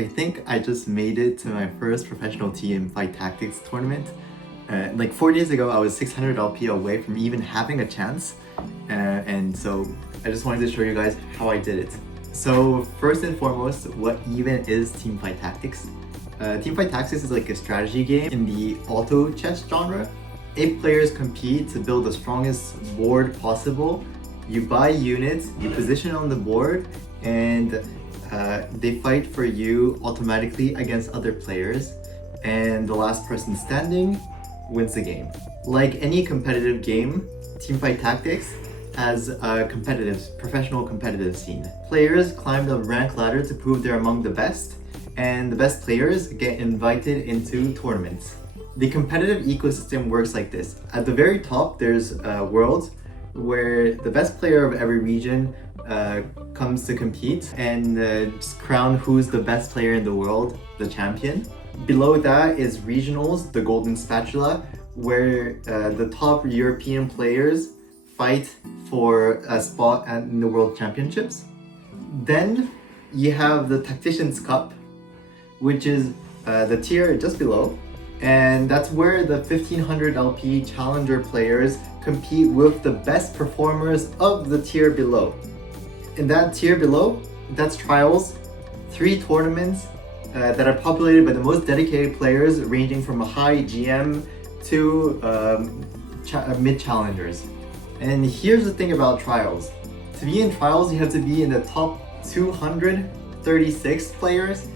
I think I just made it to my first professional Teamfight Tactics tournament. Like 4 days ago, I was 600 LP away from even having a chance. And so I just wanted to show you guys how I did it. So first and foremost, what even is Teamfight Tactics? Teamfight Tactics is like a strategy game in the auto chess genre. 8 players compete to build the strongest board possible. You buy units, you position on the board, and they fight for you automatically against other players, and the last person standing wins the game. Like any competitive game, Teamfight Tactics has a professional competitive scene. Players climb the rank ladder to prove they're among the best, and the best players get invited into tournaments. The competitive ecosystem works like this. At the very top, there's worlds where the best player of every region comes to compete and just crown who's the best player in the world, the champion. Below that is regionals, the golden spatula, where the top European players fight for a spot in the world championships. Then you have the Tactician's Cup, which is the tier just below, and that's where the 1500 LP challenger players compete with the best performers of the tier below. In that tier below, that's trials, 3 tournaments that are populated by the most dedicated players, ranging from a high GM to mid-challengers. And here's the thing about trials. To be in trials, you have to be in the top 236 players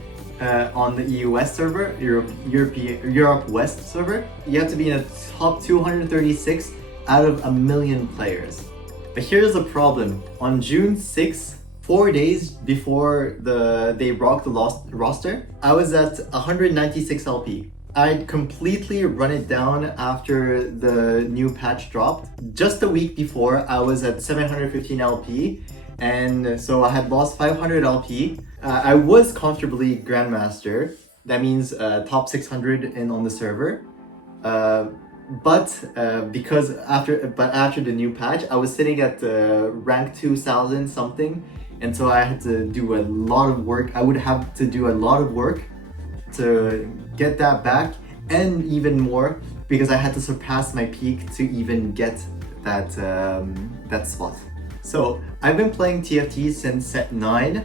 on the EU West server, Europe West server. You have to be in the top 236 out of 1 million players. But here's the problem. On June 6th, 4 days before they rocked the roster, I was at 196 LP. I'd completely run it down after the new patch dropped. Just a week before, I was at 715 LP, and so I had lost 500 LP. I was comfortably Grandmaster. That means top 600 on the server. But after the new patch, I was sitting at rank 2000 something, and so I had to do a lot of work. I would have to do a lot of work to get that back, and even more because I had to surpass my peak to even get that spot. So I've been playing TFT since set 9.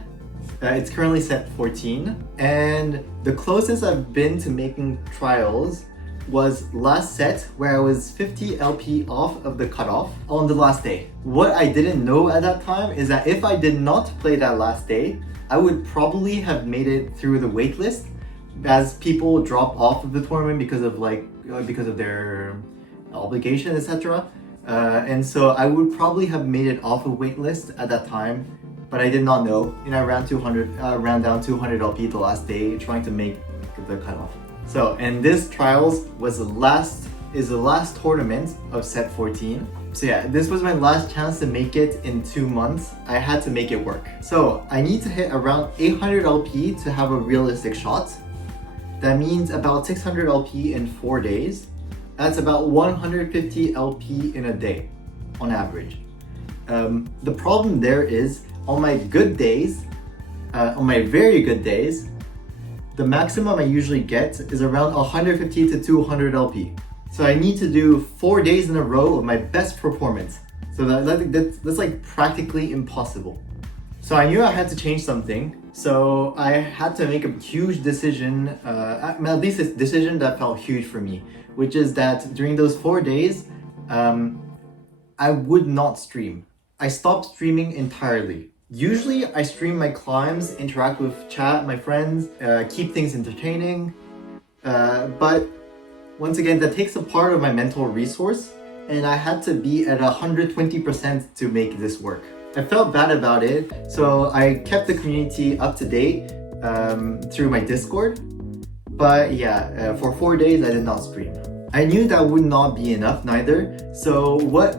It's currently set 14, and the closest I've been to making trials was last set, where I was 50 LP off of the cutoff on the last day. What I didn't know at that time is that if I did not play that last day, I would probably have made it through the waitlist, as people drop off of the tournament because of their obligation, etc. And so I would probably have made it off of waitlist at that time, but I did not know, and I ran down 200 LP the last day trying to make the cutoff. So, and this trials was the last tournament of set 14. So yeah, this was my last chance to make it in 2 months. I had to make it work. So I need to hit around 800 LP to have a realistic shot. That means about 600 LP in 4 days. That's about 150 LP in a day, on average. The problem there is, on my good days, on my very good days, the maximum I usually get is around 150 to 200 LP. So I need to do 4 days in a row of my best performance. So that's like practically impossible. So I knew I had to change something. So I had to make a huge decision, at least a decision that felt huge for me, which is that during those 4 days, I would not stream. I stopped streaming entirely. Usually I stream my climbs, interact with chat, my friends, keep things entertaining, but once again, that takes a part of my mental resource, and I had to be at 120% to make this work. I felt bad about it, so I kept the community up to date through my Discord, but yeah, for 4 days I did not stream. I knew that would not be enough neither, so what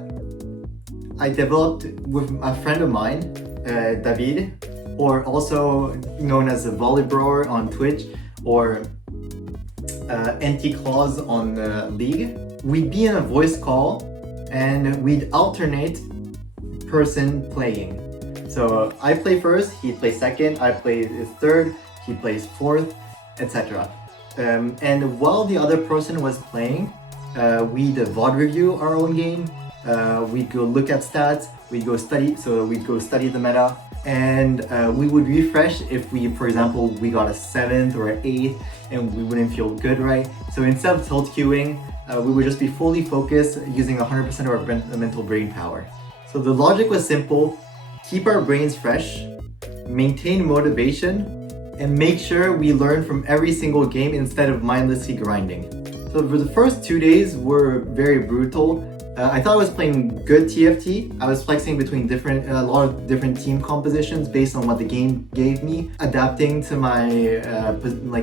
I developed with a friend of mine, David, or also known as the Volleybrower on Twitch, or Anti-Claus on League. We'd be in a voice call and we'd alternate person playing. So I play first, he'd play second, I play third, he plays fourth, etc. And while the other person was playing, we'd VOD review our own game, we'd go look at stats, we'd go study the meta, and we would refresh if we, for example, we got a 7th or an 8th and we wouldn't feel good, right? So instead of tilt queuing, we would just be fully focused using 100% of our mental brain power. So the logic was simple: keep our brains fresh, maintain motivation, and make sure we learn from every single game instead of mindlessly grinding. So for the first 2 days were very brutal. I thought I was playing good TFT. I was flexing between a lot of different team compositions based on what the game gave me, adapting to my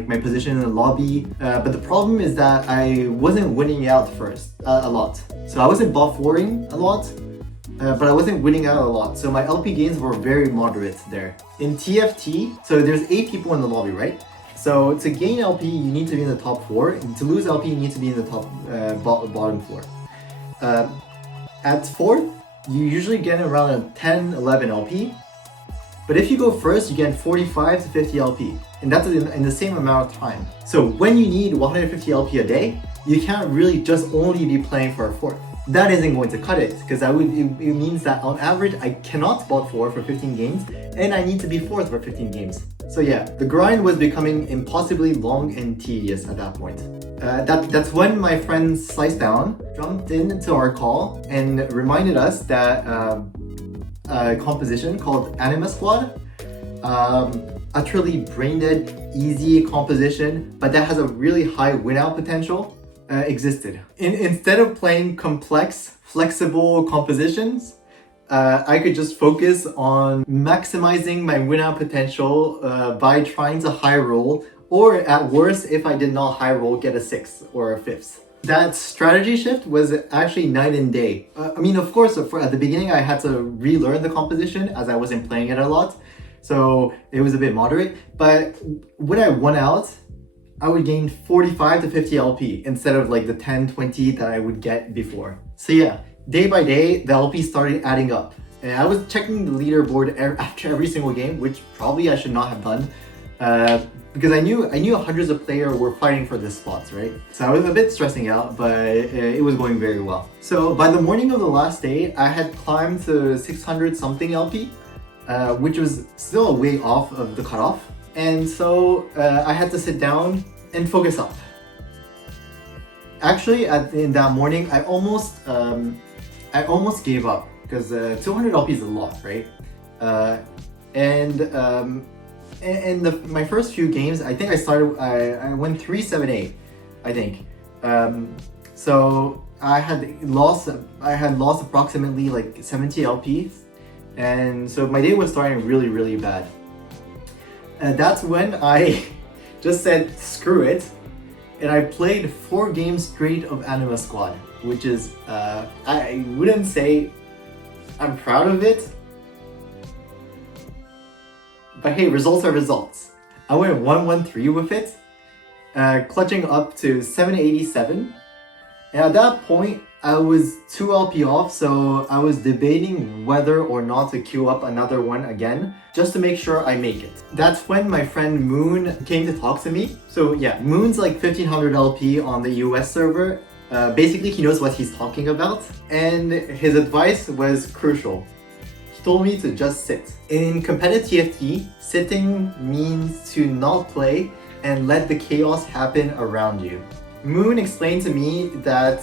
my position in the lobby. But the problem is that I wasn't winning out first a lot. So I wasn't buff warring a lot, but I wasn't winning out a lot. So my LP gains were very moderate there. In TFT, so there's 8 people in the lobby, right? So to gain LP, you need to be in the top 4. And to lose LP, you need to be in the top bottom floor. At 4th, you usually get around a 10-11 LP, but if you go first, you get 45 to 50 LP, and that's in the same amount of time. So when you need 150 LP a day, you can't really just only be playing for a 4th. That isn't going to cut it, because it means that on average, I cannot bot 4 for 15 games, and I need to be 4th for 15 games. So yeah, the grind was becoming impossibly long and tedious at that point. That's when my friend Slicedown jumped into our call and reminded us that a composition called Anima Squad, utterly brain-dead, easy composition, but that has a really high win-out potential, existed. Instead of playing complex, flexible compositions, I could just focus on maximizing my win-out potential by trying to high roll, or at worst, if I did not high roll, get a 6th or a 5th. That strategy shift was actually night and day. I mean, of course, at the beginning, I had to relearn the composition as I wasn't playing it a lot, so it was a bit moderate. But when I won out, I would gain 45 to 50 LP instead of like the 10, 20 that I would get before. So yeah, day by day, the LP started adding up. And I was checking the leaderboard after every single game, which probably I should not have done. Because I knew hundreds of players were fighting for this spots, right? So I was a bit stressing out, but it was going very well. So by the morning of the last day, I had climbed to 600 something LP, which was still a way off of the cutoff. And so I had to sit down and focus up. Actually, in that morning, I almost gave up because 200 LP is a lot, right? My first few games, I think I went 3-7-8, I think. So I had lost approximately like 70 LPs, and so my day was starting really, really bad. And that's when I just said screw it, and I played 4 games straight of Anima Squad, which is I wouldn't say I'm proud of it, but hey, results are results. I went 1-1-3 with it, clutching up to 787. And at that point, I was 2 LP off, so I was debating whether or not to queue up another one again, just to make sure I make it. That's when my friend Moon came to talk to me. So yeah, Moon's like 1500 LP on the US server. Basically, he knows what he's talking about, and his advice was crucial. He told me to just sit. In competitive TFT, sitting means to not play and let the chaos happen around you. Moon explained to me that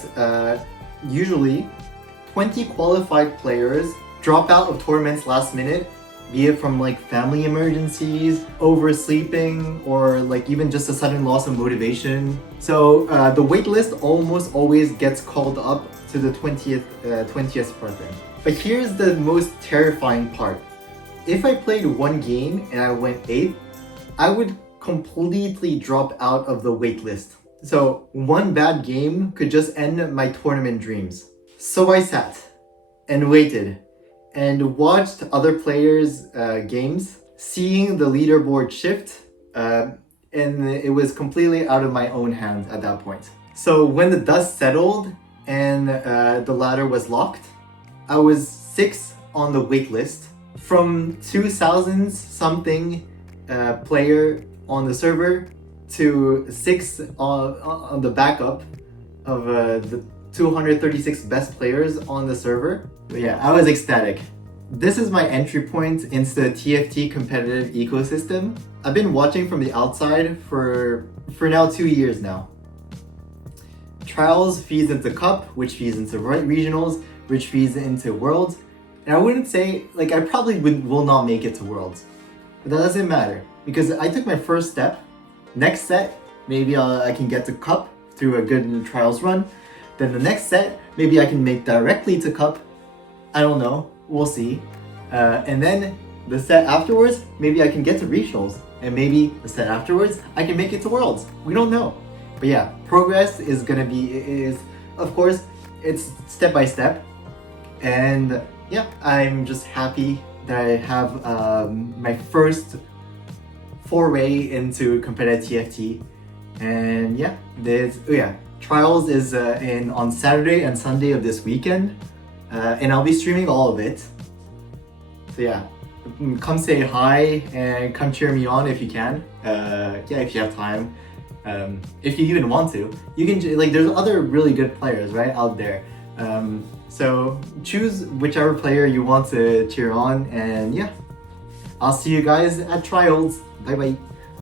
usually 20 qualified players drop out of tournaments last minute, be it from like family emergencies, oversleeping, or like even just a sudden loss of motivation. So the waitlist almost always gets called up to the 20th person. But here's the most terrifying part. If I played one game and I went 8th, I would completely drop out of the waitlist. So one bad game could just end my tournament dreams. So I sat and waited and watched other players' games, seeing the leaderboard shift, and it was completely out of my own hands at that point. So when the dust settled and the ladder was locked, I was 6th on the wait list from 2000 something player on the server to 6 on the backup of the 236 best players on the server. But yeah, I was ecstatic. This is my entry point into the TFT competitive ecosystem. I've been watching from the outside for now 2 years now. Trials feeds into Cup, which feeds into regionals, which feeds into Worlds. And I wouldn't say, like, I probably will not make it to Worlds. But that doesn't matter, because I took my first step. Next set, maybe I can get to Cup through a good Trials run. Then the next set, maybe I can make directly to Cup. I don't know, we'll see. And then the set afterwards, maybe I can get to regionals. And maybe the set afterwards, I can make it to Worlds. We don't know. But yeah, progress is gonna be, of course, it's step by step. And yeah, I'm just happy that I have my first foray into competitive TFT. And yeah, Trials is on Saturday and Sunday of this weekend. And I'll be streaming all of it. So yeah, come say hi and come cheer me on if you can. If you have time. If you even want to. You can, like, there's other really good players, right, out there. So choose whichever player you want to cheer on, and yeah, I'll see you guys at Trials. Bye bye.